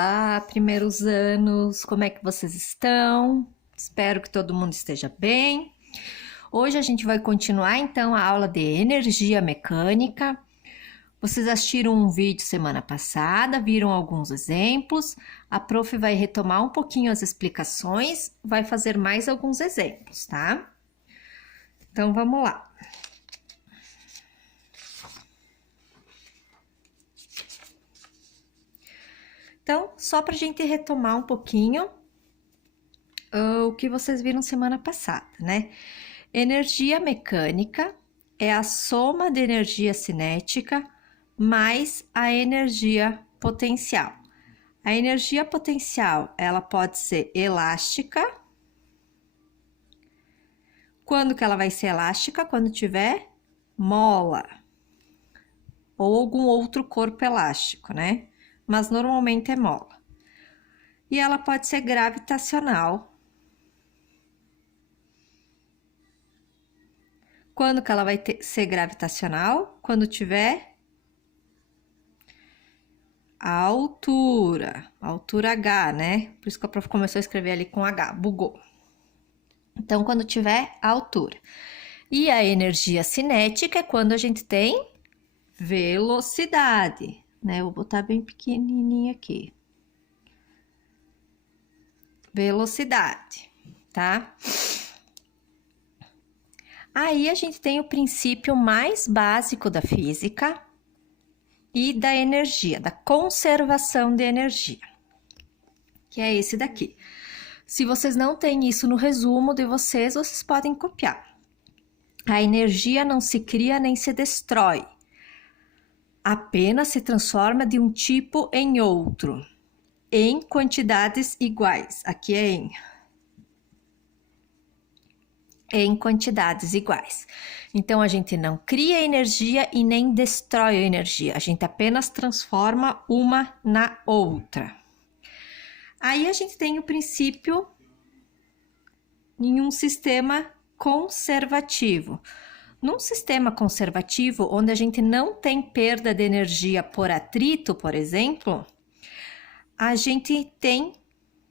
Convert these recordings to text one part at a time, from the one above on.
Olá, primeiros anos, como é que vocês estão? Espero que todo mundo esteja bem. Hoje a gente vai continuar então a aula de energia mecânica. Vocês assistiram um vídeo semana passada, viram alguns exemplos. A prof vai retomar um pouquinho as explicações, vai fazer mais alguns exemplos, tá? Então vamos lá. Então, só para a gente retomar um pouquinho o que vocês viram semana passada, né? Energia mecânica é a soma de energia cinética mais a energia potencial. A energia potencial, ela pode ser elástica. Quando que ela vai ser elástica? Quando tiver mola ou algum outro corpo elástico, né? Mas normalmente é mola. E ela pode ser gravitacional. Quando que ela vai ser gravitacional? Quando tiver a altura H, né? Por isso que a prof começou a escrever ali com H, bugou. Então, quando tiver a altura. E a energia cinética é quando a gente tem velocidade, né? Eu vou botar bem pequenininha aqui. Velocidade, tá? Aí a gente tem o princípio mais básico da física e da energia, da conservação de energia, que é esse daqui. Se vocês não têm isso no resumo de vocês, vocês podem copiar. A energia não se cria nem se destrói, apenas se transforma de um tipo em outro, em quantidades iguais. Aqui é em quantidades iguais. Então, a gente não cria energia e nem destrói a energia, a gente apenas transforma uma na outra. Aí, a gente tem o princípio em um sistema conservativo. Num sistema conservativo, onde a gente não tem perda de energia por atrito, por exemplo, a gente tem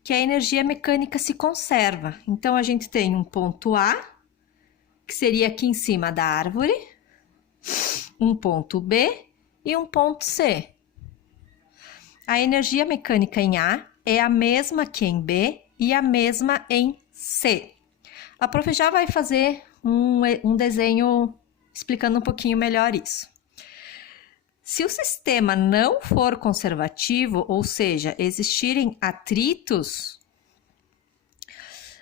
que a energia mecânica se conserva. Então, a gente tem um ponto A, que seria aqui em cima da árvore, um ponto B e um ponto C. A energia mecânica em A é a mesma que em B e a mesma em C. A prof já vai fazer um desenho explicando um pouquinho melhor isso. Se o sistema não for conservativo, ou seja, existirem atritos,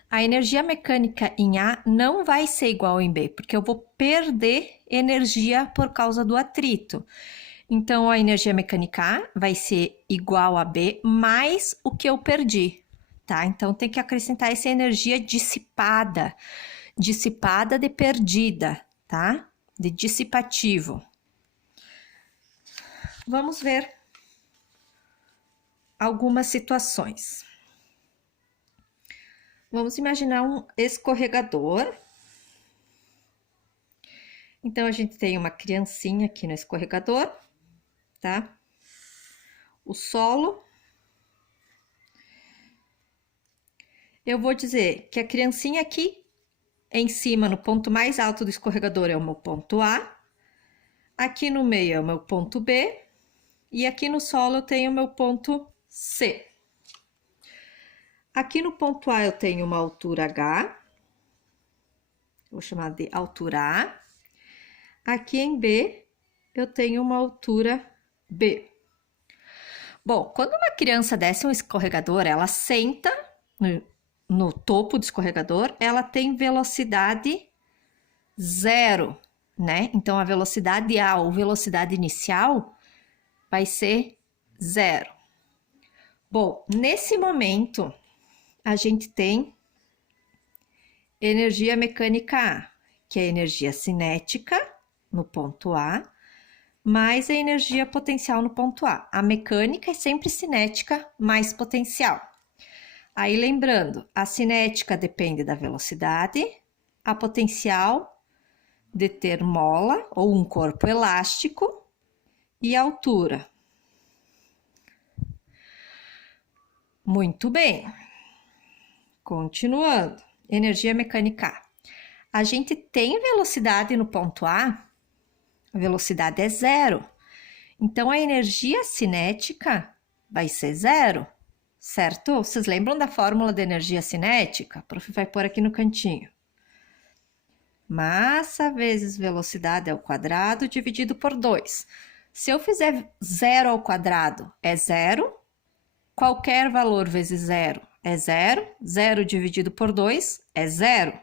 a energia mecânica em A não vai ser igual em B, porque eu vou perder energia por causa do atrito. Então, a energia mecânica A vai ser igual a B mais o que eu perdi, tá? Então, tem que acrescentar essa energia dissipada de perdida, tá? De dissipativo. Vamos ver algumas situações. Vamos imaginar um escorregador. Então, a gente tem uma criancinha aqui no escorregador, tá? O solo. Eu vou dizer que a criancinha aqui, em cima, no ponto mais alto do escorregador, é o meu ponto A. Aqui no meio é o meu ponto B. E aqui no solo eu tenho o meu ponto C. Aqui no ponto A eu tenho uma altura H. Vou chamar de altura A. Aqui em B eu tenho uma altura B. Bom, quando uma criança desce um escorregador, ela senta no topo do escorregador, ela tem velocidade zero, né? Então, a velocidade A ou velocidade inicial vai ser zero. Bom, nesse momento, a gente tem energia mecânica A, que é a energia cinética no ponto A, mais a energia potencial no ponto A. A mecânica é sempre cinética mais potencial. Aí, lembrando, a cinética depende da velocidade, a potencial de ter mola ou um corpo elástico e a altura. Muito bem. Continuando. Energia mecânica. A gente tem velocidade no ponto A, a velocidade é zero. Então, a energia cinética vai ser zero, certo? Vocês lembram da fórmula da energia cinética? O prof vai pôr aqui no cantinho. Massa vezes velocidade ao quadrado dividido por 2. Se eu fizer zero ao quadrado é zero, qualquer valor vezes zero é zero, zero dividido por 2 é zero.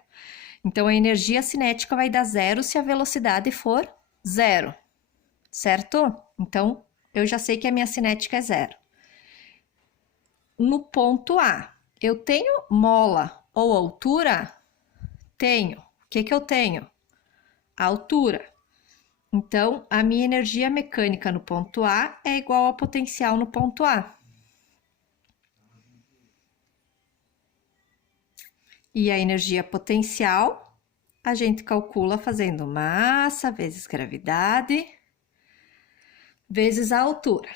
Então, a energia cinética vai dar zero se a velocidade for zero, certo? Então, eu já sei que a minha cinética é zero. No ponto A, eu tenho mola ou altura? Tenho. O que eu tenho? A altura. Então, a minha energia mecânica no ponto A é igual ao potencial no ponto A. E a energia potencial, a gente calcula fazendo massa vezes gravidade vezes a altura.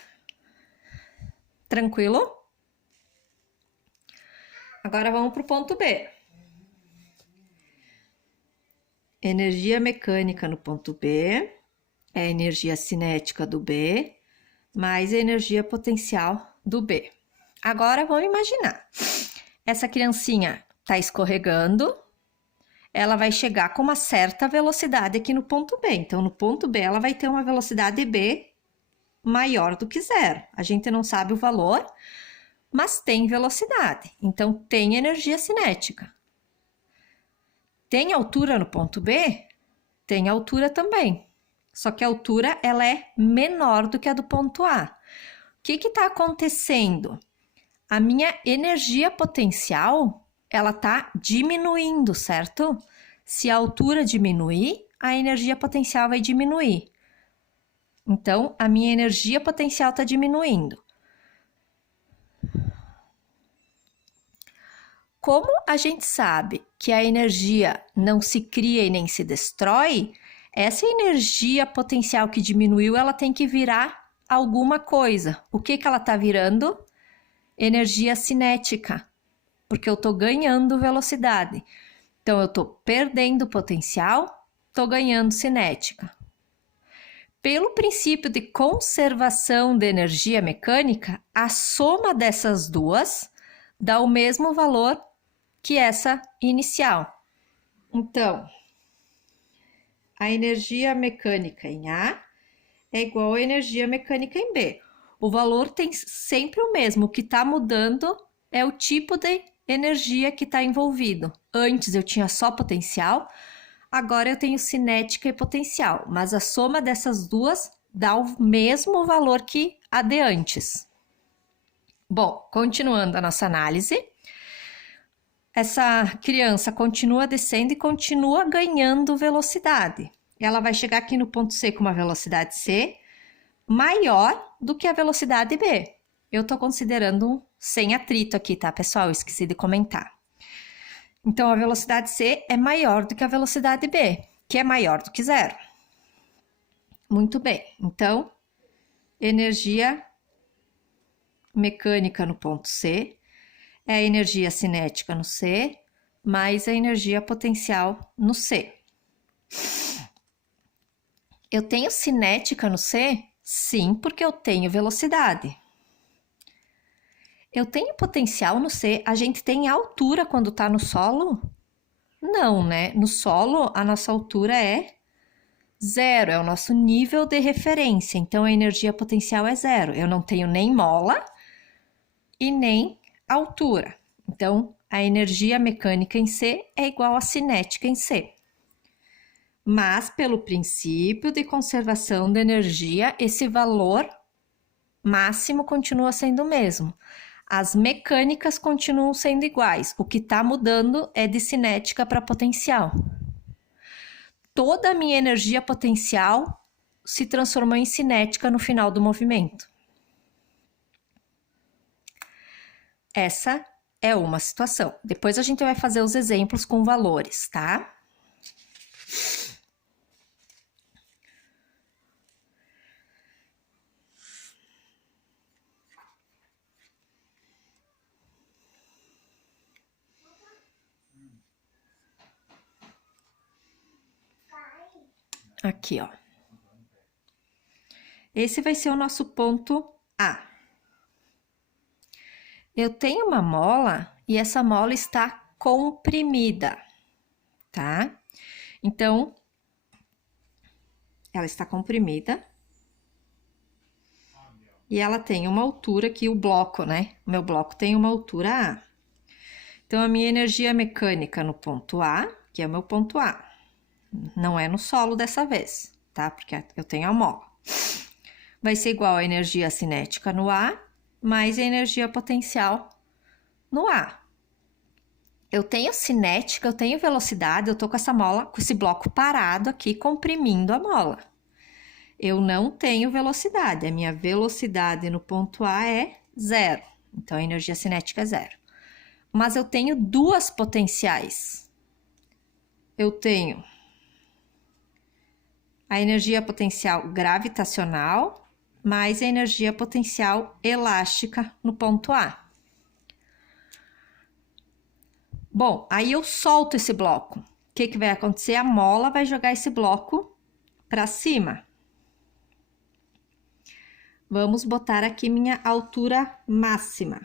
Tranquilo? Agora vamos para o ponto B. Energia mecânica no ponto B é a energia cinética do B mais a energia potencial do B. Agora vamos imaginar. Essa criancinha está escorregando, ela vai chegar com uma certa velocidade aqui no ponto B. Então, no ponto B, ela vai ter uma velocidade B maior do que zero. A gente não sabe o valor, mas tem velocidade. Então, tem energia cinética. Tem altura no ponto B? Tem altura também. Só que a altura ela é menor do que a do ponto A. O que está acontecendo? A minha energia potencial ela está diminuindo, certo? Se a altura diminuir, a energia potencial vai diminuir. Então, a minha energia potencial está diminuindo. Como a gente sabe que a energia não se cria e nem se destrói, essa energia potencial que diminuiu, ela tem que virar alguma coisa. O que ela está virando? Energia cinética, porque eu estou ganhando velocidade. Então, eu estou perdendo potencial, estou ganhando cinética. Pelo princípio de conservação de energia mecânica, a soma dessas duas dá o mesmo valor que essa inicial. Então, a energia mecânica em A é igual à energia mecânica em B. O valor tem sempre o mesmo, o que está mudando é o tipo de energia que está envolvido. Antes eu tinha só potencial, agora eu tenho cinética e potencial, mas a soma dessas duas dá o mesmo valor que a de antes. Bom, continuando a nossa análise, essa criança continua descendo e continua ganhando velocidade. Ela vai chegar aqui no ponto C com uma velocidade C maior do que a velocidade B. Eu estou considerando sem atrito aqui, tá, pessoal? Eu esqueci de comentar. Então, a velocidade C é maior do que a velocidade B, que é maior do que zero. Muito bem. Então, energia mecânica no ponto C é a energia cinética no C mais a energia potencial no C. Eu tenho cinética no C? Sim, porque eu tenho velocidade. Eu tenho potencial no C? A gente tem altura quando está no solo? Não, né? No solo, a nossa altura é zero, é o nosso nível de referência. Então, a energia potencial é zero. Eu não tenho nem mola e nem altura. Então, a energia mecânica em C é igual à cinética em C. Mas, pelo princípio de conservação de energia, esse valor máximo continua sendo o mesmo. As mecânicas continuam sendo iguais. O que está mudando é de cinética para potencial. Toda a minha energia potencial se transformou em cinética no final do movimento. Essa é uma situação. Depois a gente vai fazer os exemplos com valores, tá? Aqui, ó. Esse vai ser o nosso ponto A. Eu tenho uma mola e essa mola está comprimida, tá? Então, ela está comprimida. E ela tem uma altura aqui, o bloco, né? O meu bloco tem uma altura A. Então, a minha energia mecânica no ponto A, que é o meu ponto A, não é no solo dessa vez, tá? Porque eu tenho a mola. Vai ser igual a energia cinética no A, mais a energia potencial no A. Eu tenho cinética, eu tenho velocidade, eu tô com essa mola, com esse bloco parado aqui, comprimindo a mola. Eu não tenho velocidade, a minha velocidade no ponto A é 0, então a energia cinética é 0. Mas eu tenho duas potenciais. Eu tenho a energia potencial gravitacional mais a energia potencial elástica no ponto A. Bom, aí eu solto esse bloco. O que vai acontecer? A mola vai jogar esse bloco para cima. Vamos botar aqui minha altura máxima,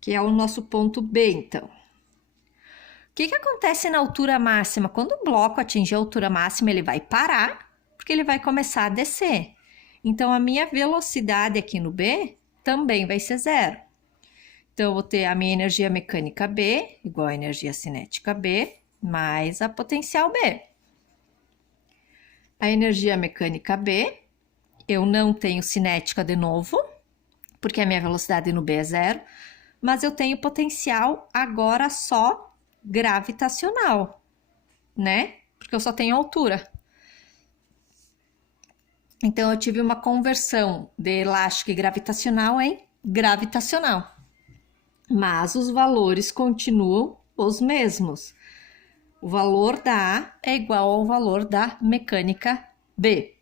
que é o nosso ponto B, então. O que acontece na altura máxima? Quando o bloco atingir a altura máxima, ele vai parar, porque ele vai começar a descer. Então, a minha velocidade aqui no B também vai ser 0. Então, eu vou ter a minha energia mecânica B, igual a energia cinética B, mais a potencial B. A energia mecânica B, eu não tenho cinética de novo, porque a minha velocidade no B é 0, mas eu tenho potencial agora só gravitacional, né? Porque eu só tenho altura. Então, eu tive uma conversão de elástica e gravitacional em gravitacional. Mas os valores continuam os mesmos. O valor da A é igual ao valor da mecânica B.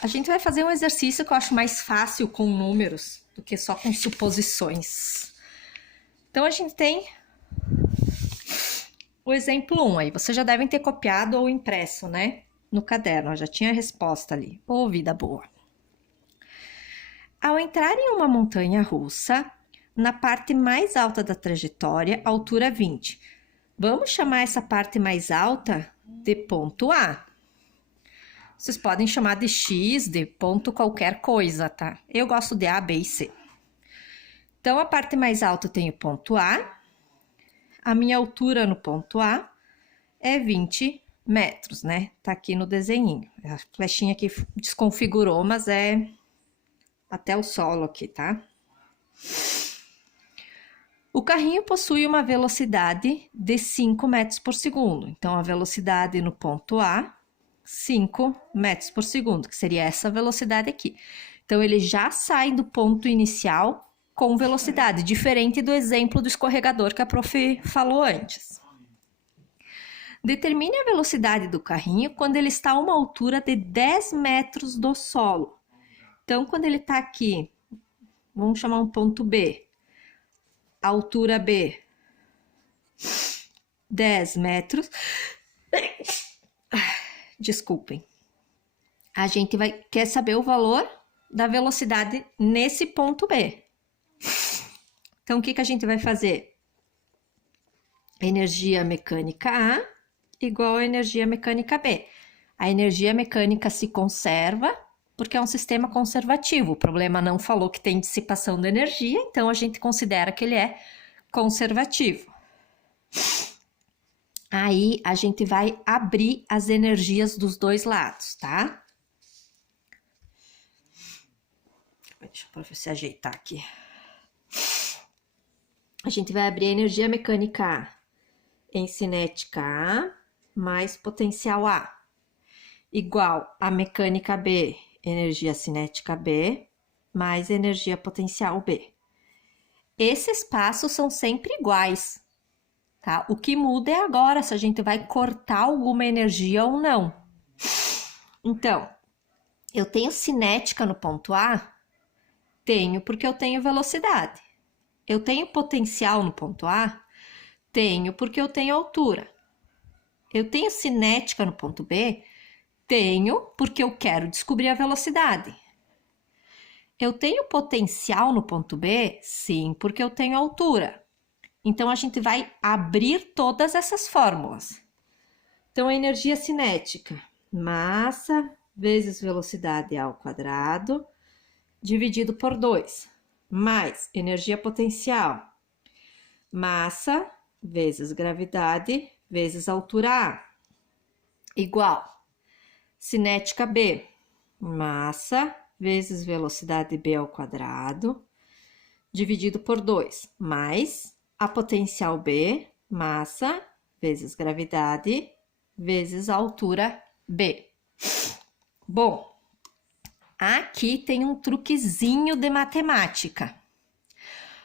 A gente vai fazer um exercício que eu acho mais fácil com números do que só com suposições. Então, a gente tem o exemplo 1 aí. Vocês já devem ter copiado ou impresso, né? No caderno, eu já tinha a resposta ali. Ô, vida boa. Ao entrar em uma montanha russa, na parte mais alta da trajetória, altura 20. Vamos chamar essa parte mais alta de ponto A. Vocês podem chamar de X, de ponto qualquer coisa, tá? Eu gosto de A, B e C. Então, a parte mais alta tem o ponto A. A minha altura no ponto A é 20 metros, né? Tá aqui no desenhinho. A flechinha aqui desconfigurou, mas é até o solo aqui, tá? O carrinho possui uma velocidade de 5 metros por segundo. Então, a velocidade no ponto A, 5 metros por segundo, que seria essa velocidade aqui. Então, ele já sai do ponto inicial com velocidade, diferente do exemplo do escorregador que a prof falou antes. Determine a velocidade do carrinho quando ele está a uma altura de 10 metros do solo. Então, quando ele está aqui, vamos chamar um ponto B. Altura B, 10 metros. Desculpem. A gente quer saber o valor da velocidade nesse ponto B. Então, o que a gente vai fazer? Energia mecânica A igual a energia mecânica B. A energia mecânica se conserva porque é um sistema conservativo. O problema não falou que tem dissipação de energia, então a gente considera que ele é conservativo. Aí a gente vai abrir as energias dos dois lados, tá? Deixa o professor ajeitar aqui. A gente vai abrir a energia mecânica A em cinética A mais potencial A, igual a mecânica B, energia cinética B, mais energia potencial B. Esses passos são sempre iguais, tá? O que muda é agora se a gente vai cortar alguma energia ou não. Então, eu tenho cinética no ponto A? Tenho, porque eu tenho velocidade. Eu tenho potencial no ponto A? Tenho, porque eu tenho altura. Eu tenho cinética no ponto B? Tenho, porque eu quero descobrir a velocidade. Eu tenho potencial no ponto B? Sim, porque eu tenho altura. Então, a gente vai abrir todas essas fórmulas. Então, a energia cinética, massa vezes velocidade ao quadrado, dividido por 2, mais energia potencial, massa vezes gravidade vezes altura A, igual cinética B, massa vezes velocidade B ao quadrado, dividido por 2, mais a potencial B, massa vezes gravidade vezes a altura B. Bom, aqui tem um truquezinho de matemática.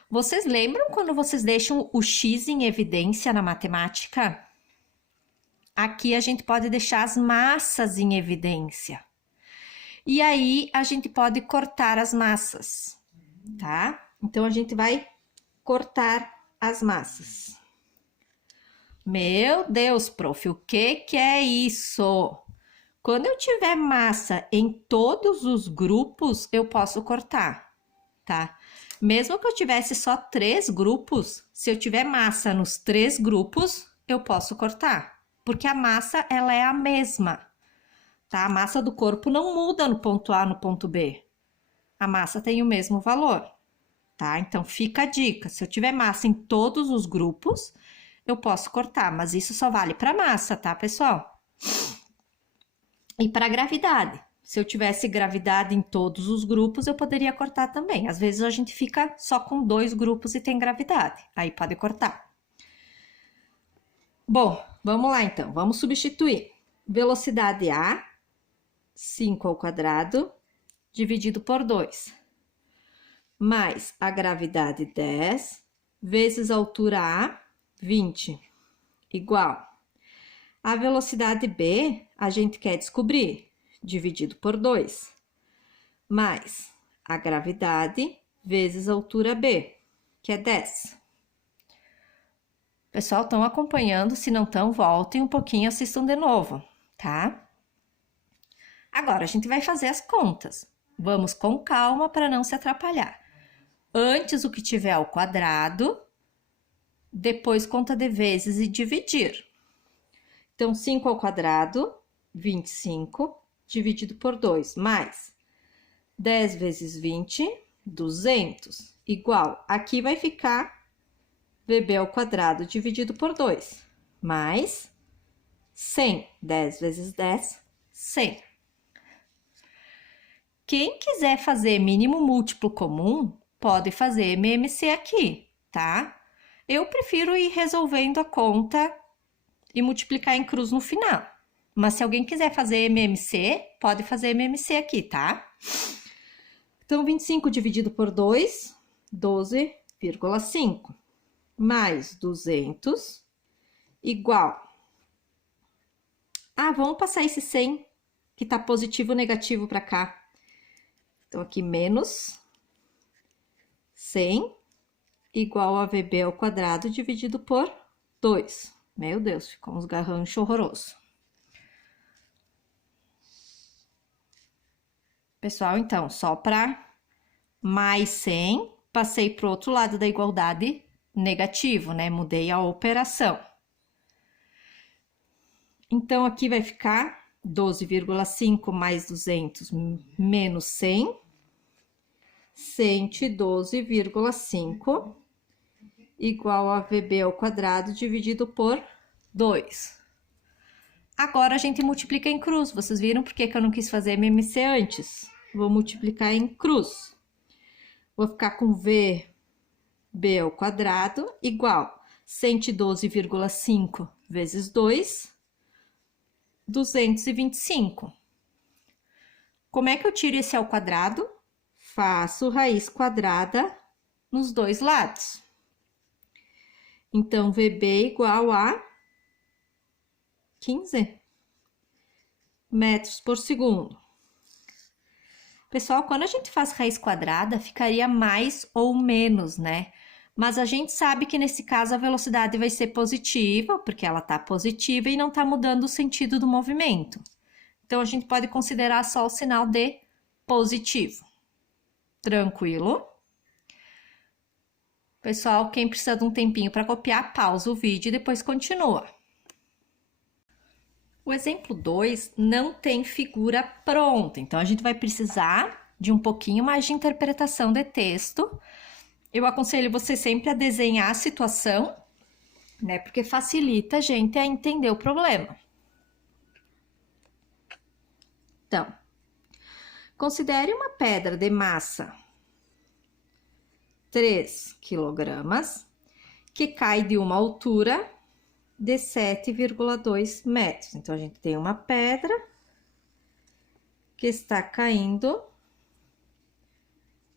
Vocês lembram quando vocês deixam o x em evidência na matemática? Aqui a gente pode deixar as massas em evidência. E aí a gente pode cortar as massas, tá? Então a gente vai cortar as massas. Meu Deus, prof, o que é isso? Quando eu tiver massa em todos os grupos, eu posso cortar, tá? Mesmo que eu tivesse só 3 grupos, se eu tiver massa nos 3 grupos, eu posso cortar. Porque a massa, ela é a mesma, tá? A massa do corpo não muda no ponto A, no ponto B. A massa tem o mesmo valor, tá? Então, fica a dica. Se eu tiver massa em todos os grupos, eu posso cortar. Mas isso só vale para massa, tá, pessoal? E para gravidade. Se eu tivesse gravidade em todos os grupos, eu poderia cortar também. Às vezes, a gente fica só com 2 grupos e tem gravidade. Aí, pode cortar. Bom, vamos lá então, vamos substituir. Velocidade A, 5 ao quadrado, dividido por 2. Mais a gravidade 10, vezes a altura A, 20. Igual. A velocidade B, a gente quer descobrir, dividido por 2. Mais a gravidade vezes a altura B, que é 10. Pessoal, estão acompanhando? Se não estão, voltem um pouquinho e assistam de novo, tá? Agora, a gente vai fazer as contas. Vamos com calma para não se atrapalhar. Antes, o que tiver ao quadrado, depois conta de vezes e dividir. Então, 5 ao quadrado, 25, dividido por 2, mais 10 vezes 20, 200, igual. Aqui vai ficar VB ao quadrado dividido por 2, mais 100. 10 vezes 10, 100. Quem quiser fazer mínimo múltiplo comum, pode fazer MMC aqui, tá? Eu prefiro ir resolvendo a conta e multiplicar em cruz no final. Mas se alguém quiser fazer MMC, pode fazer MMC aqui, tá? Então, 25 dividido por 2, 12,5. Mais 200, igual. Ah, vamos passar esse 100, que tá positivo ou negativo para cá. Então, aqui, menos 100, igual a VB ao quadrado dividido por 2. Meu Deus, ficou uns garranchos horrorosos. Pessoal, então, só para mais 100, passei para o outro lado da igualdade negativo, né? Mudei a operação. Então, aqui vai ficar 12,5 mais 200 menos 100, 112,5, igual a VB ao quadrado dividido por 2. Agora, a gente multiplica em cruz. Vocês viram por que eu não quis fazer MMC antes? Vou multiplicar em cruz. Vou ficar com VB ao quadrado igual 112,5 vezes 2, 225. Como é que eu tiro esse ao quadrado? Faço raiz quadrada nos dois lados. Então, VB igual a 15 metros por segundo. Pessoal, quando a gente faz raiz quadrada, ficaria mais ou menos, né? Mas a gente sabe que nesse caso a velocidade vai ser positiva, porque ela está positiva e não está mudando o sentido do movimento. Então, a gente pode considerar só o sinal de positivo. Tranquilo? Pessoal, quem precisa de um tempinho para copiar, pausa o vídeo e depois continua. O exemplo 2 não tem figura pronta, então a gente vai precisar de um pouquinho mais de interpretação de texto. Eu aconselho você sempre a desenhar a situação, né? Porque facilita a gente a entender o problema. Então, considere uma pedra de massa 3 quilogramas que cai de uma altura de 7,2 metros. Então, a gente tem uma pedra que está caindo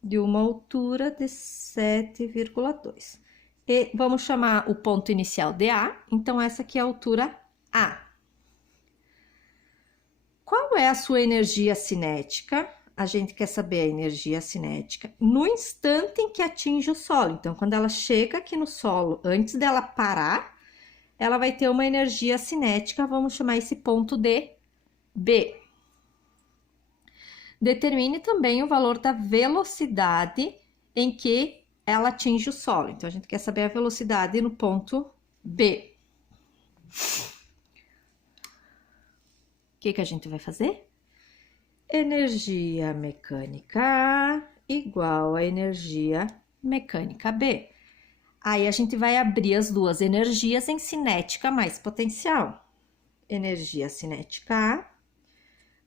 de uma altura de 7,2. E vamos chamar o ponto inicial de A, então essa aqui é a altura A. Qual é a sua energia cinética? A gente quer saber a energia cinética no instante em que atinge o solo. Então, quando ela chega aqui no solo, antes dela parar, ela vai ter uma energia cinética, vamos chamar esse ponto de B. Determine também o valor da velocidade em que ela atinge o solo. Então, a gente quer saber a velocidade no ponto B. O que a gente vai fazer? Energia mecânica A igual a energia mecânica B. Aí, a gente vai abrir as duas energias em cinética mais potencial. Energia cinética A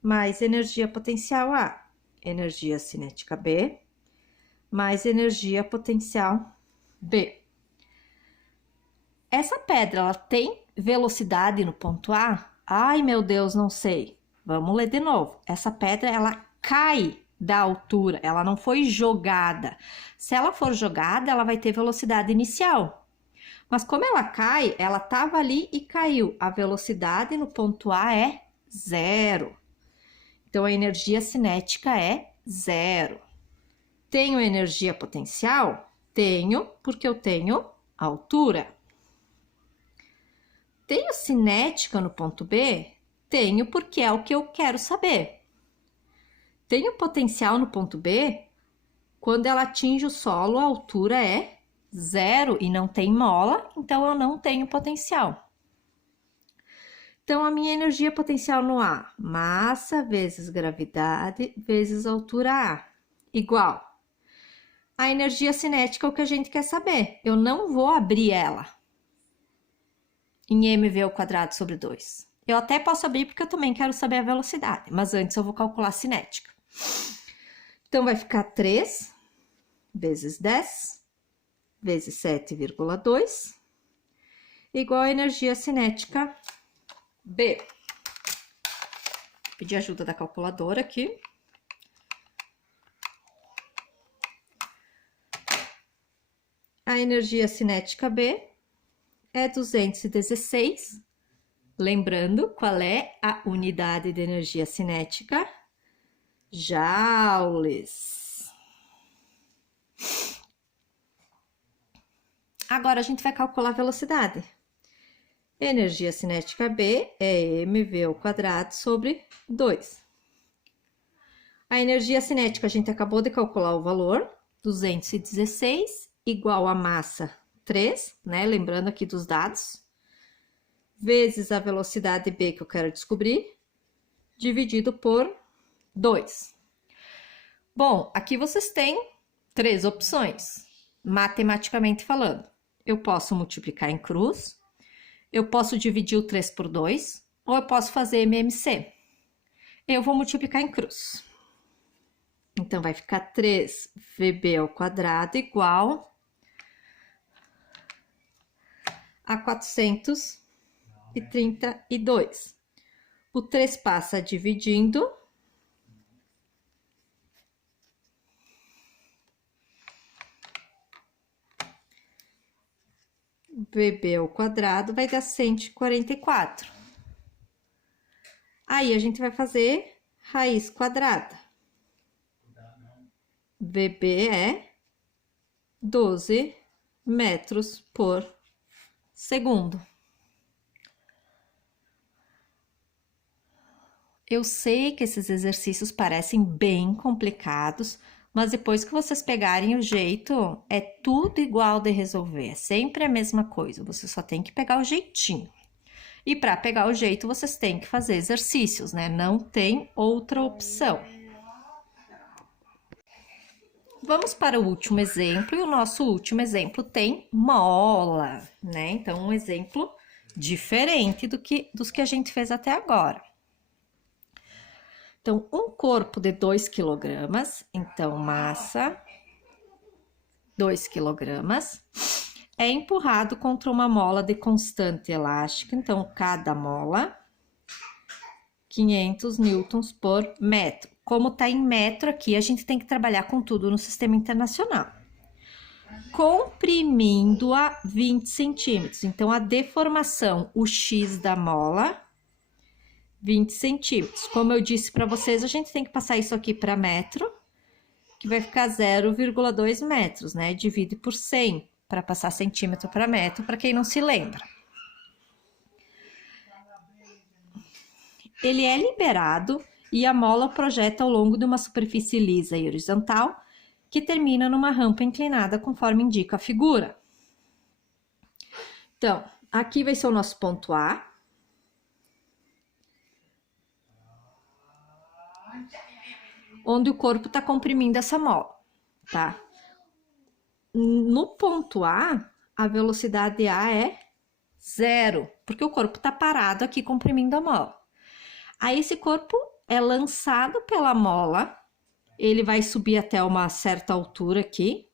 mais energia potencial A. Energia cinética B mais energia potencial B. Essa pedra, ela tem velocidade no ponto A? Ai, meu Deus, não sei. Vamos ler de novo. Essa pedra, ela cai da altura, ela não foi jogada. Se ela for jogada, ela vai ter velocidade inicial. Mas como ela cai, ela estava ali e caiu. A velocidade no ponto A é 0. Então, a energia cinética é 0. Tenho energia potencial? Tenho, porque eu tenho altura. Tenho cinética no ponto B? Tenho, porque é o que eu quero saber. Tenho potencial no ponto B? Quando ela atinge o solo, a altura é 0 e não tem mola, então eu não tenho potencial. Então, a minha energia potencial no A, massa vezes gravidade vezes altura A, igual. A energia cinética é o que a gente quer saber. Eu não vou abrir ela em mv ao quadrado sobre 2. Eu até posso abrir porque eu também quero saber a velocidade, mas antes eu vou calcular a cinética. Então, vai ficar 3 vezes 10 vezes 7,2 igual a energia cinética B. Vou pedir ajuda da calculadora aqui. A energia cinética B é 216. Lembrando, qual é a unidade de energia cinética? Joules. Agora, a gente vai calcular a velocidade. Energia cinética B é mv ao quadrado sobre 2. A energia cinética, a gente acabou de calcular o valor, 216, igual a massa 3, né? Lembrando aqui dos dados, vezes a velocidade B que eu quero descobrir, dividido por 2. Bom, aqui vocês têm 3 opções, matematicamente falando. Eu posso multiplicar em cruz, eu posso dividir o 3 por 2, ou eu posso fazer MMC. Eu vou multiplicar em cruz. Então, vai ficar 3 VB ao quadrado igual a 432. O 3 passa dividindo. VB ao quadrado vai dar 144. Aí, a gente vai fazer raiz quadrada. VB é 12 metros por segundo. Eu sei que esses exercícios parecem bem complicados, mas depois que vocês pegarem o jeito, é tudo igual de resolver, é sempre a mesma coisa, você só tem que pegar o jeitinho. E para pegar o jeito, vocês têm que fazer exercícios, né? Não tem outra opção. Vamos para o último exemplo, e o nosso último exemplo tem mola, né? Então, um exemplo diferente dos que a gente fez até agora. Então, um corpo de 2 quilogramas, então massa 2 quilogramas, é empurrado contra uma mola de constante elástica, então cada mola 500 newtons por metro. Como tá em metro aqui, a gente tem que trabalhar com tudo no sistema internacional. Comprimindo a 20 centímetros, então a deformação, o X da mola, 20 centímetros. Como eu disse para vocês, a gente tem que passar isso aqui para metro, que vai ficar 0,2 metros, né? Divide por 100 para passar centímetro para metro, para quem não se lembra. Ele é liberado e a mola projeta ao longo de uma superfície lisa e horizontal, que termina numa rampa inclinada, conforme indica a figura. Então, aqui vai ser o nosso ponto A. Onde o corpo está comprimindo essa mola, tá? No ponto A, a velocidade A é 0, porque o corpo está parado aqui comprimindo a mola. Aí esse corpo é lançado pela mola, ele vai subir até uma certa altura aqui,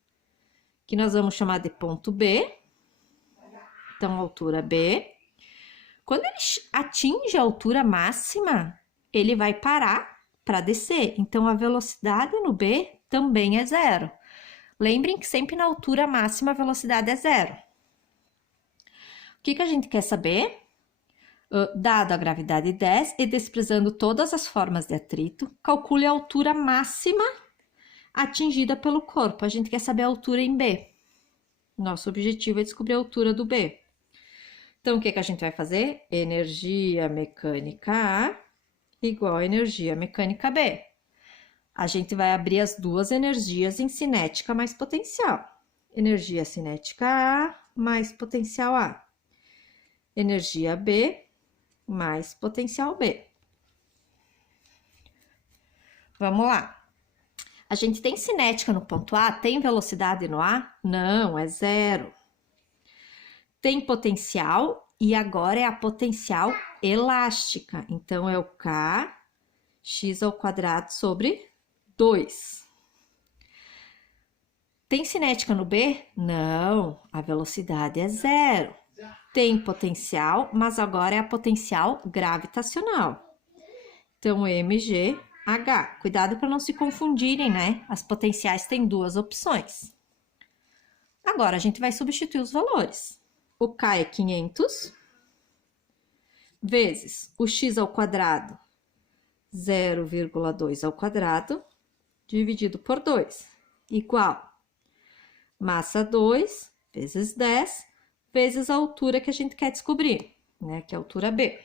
que nós vamos chamar de ponto B. Então, altura B. Quando ele atinge a altura máxima, ele vai parar para descer. Então, a velocidade no B também é 0. Lembrem que sempre na altura máxima a velocidade é 0. O que a gente quer saber? Dado a gravidade 10 e desprezando todas as formas de atrito, calcule a altura máxima atingida pelo corpo. A gente quer saber a altura em B. Nosso objetivo é descobrir a altura do B. Então, o que a gente vai fazer? Energia mecânica A igual a energia mecânica B. A gente vai abrir as duas energias em cinética mais potencial. Energia cinética A mais potencial A. Energia B mais potencial B. Vamos lá. A gente tem cinética no ponto A? Tem velocidade no A? Não, é 0. Tem potencial e agora é a potencial elástica. Então, é o K x ao quadrado sobre 2. Tem cinética no B? Não, a velocidade é 0. Tem potencial, mas agora é a potencial gravitacional. Então, mgh. Cuidado para não se confundirem, né? As potenciais têm duas opções. Agora, a gente vai substituir os valores. O K é 500 vezes o x ao quadrado, 0,2 ao quadrado, dividido por 2, igual massa 2 vezes 10, vezes a altura que a gente quer descobrir, né? Que é a altura B.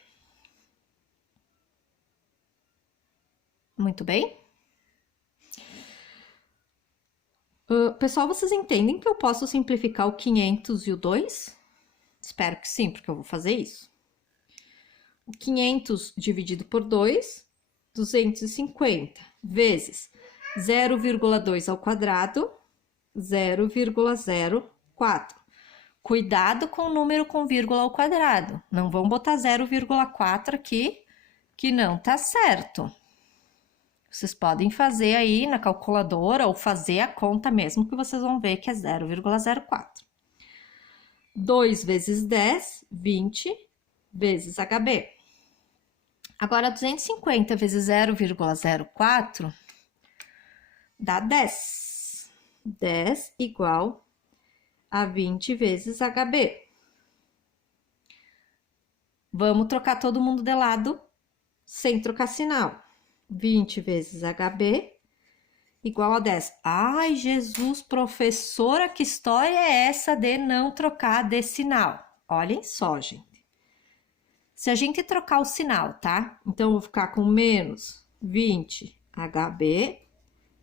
Muito bem? Pessoal, vocês entendem que eu posso simplificar o 500 e o 2? Espero que sim, porque eu vou fazer isso. O 500 dividido por 2, 250, vezes 0,2 ao quadrado, 0,04. Cuidado com o número com vírgula ao quadrado. Não vão botar 0,4 aqui, que não tá certo. Vocês podem fazer aí na calculadora ou fazer a conta mesmo, que vocês vão ver que é 0,04. 2 vezes 10, 20, vezes HB. Agora, 250 vezes 0,04 dá 10. 10 igual a 20 vezes HB. Vamos trocar todo mundo de lado sem trocar sinal. 20 vezes HB igual a 10. Ai, Jesus, professora, que história é essa de não trocar de sinal? Olhem só, gente. Se a gente trocar o sinal, tá? Então, eu vou ficar com menos 20 HB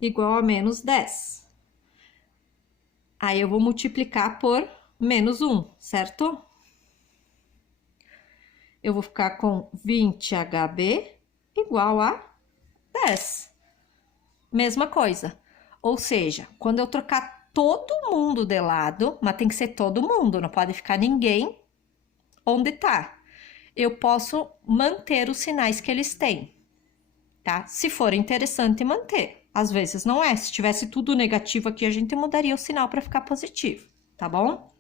igual a menos 10. Aí, eu vou multiplicar por menos 1, certo? Eu vou ficar com 20 HB igual a 10. Mesma coisa. Ou seja, quando eu trocar todo mundo de lado, mas tem que ser todo mundo, não pode ficar ninguém onde tá. Eu posso manter os sinais que eles têm, tá? Se for interessante manter. Às vezes não é. Se tivesse tudo negativo aqui, a gente mudaria o sinal para ficar positivo, tá bom?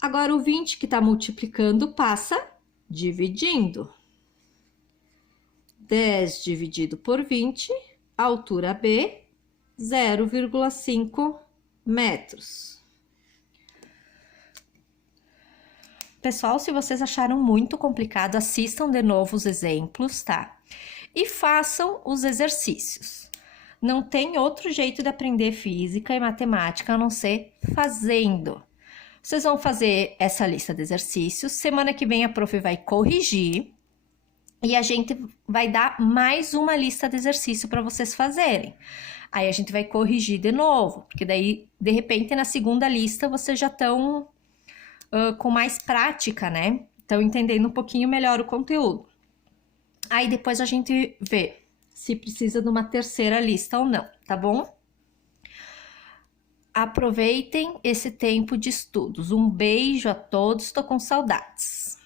Agora, o 20 que tá multiplicando passa dividindo. 10 dividido por 20, altura B, 0,5 metros. Pessoal, se vocês acharam muito complicado, assistam de novo os exemplos, tá? E façam os exercícios. Não tem outro jeito de aprender física e matemática a não ser fazendo. Vocês vão fazer essa lista de exercícios. Semana que vem a prof vai corrigir e a gente vai dar mais uma lista de exercício para vocês fazerem. Aí a gente vai corrigir de novo, porque daí, de repente, na segunda lista vocês já estão com mais prática, né? Estão entendendo um pouquinho melhor o conteúdo. Aí depois a gente vê se precisa de uma terceira lista ou não, tá bom? Aproveitem esse tempo de estudos. Um beijo a todos, tô com saudades.